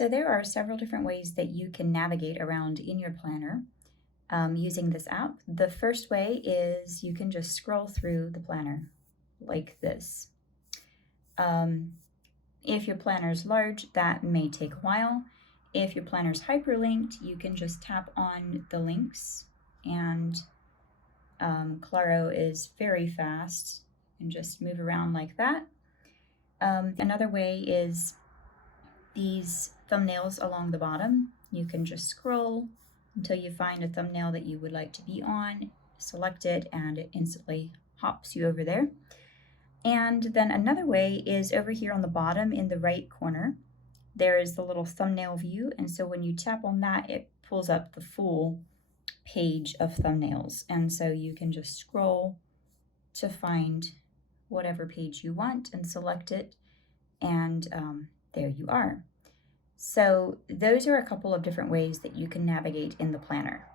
So there are several different ways that you can navigate around in your planner using this app. The first way is you can just scroll through the planner like this. If your planner is large, that may take a while. If your planner is hyperlinked, you can just tap on the links, and Claro is very fast and just move around like that. Another way is these thumbnails along the bottom. You can just scroll until you find a thumbnail that you would like to be on, select it, and it instantly hops you over there. And then another way is over here on the bottom in the right corner, there is the little thumbnail view. And so when you tap on that, it pulls up the full page of thumbnails. And so you can just scroll to find whatever page you want and select it. And there you are. So those are a couple of different ways that you can navigate in the planner.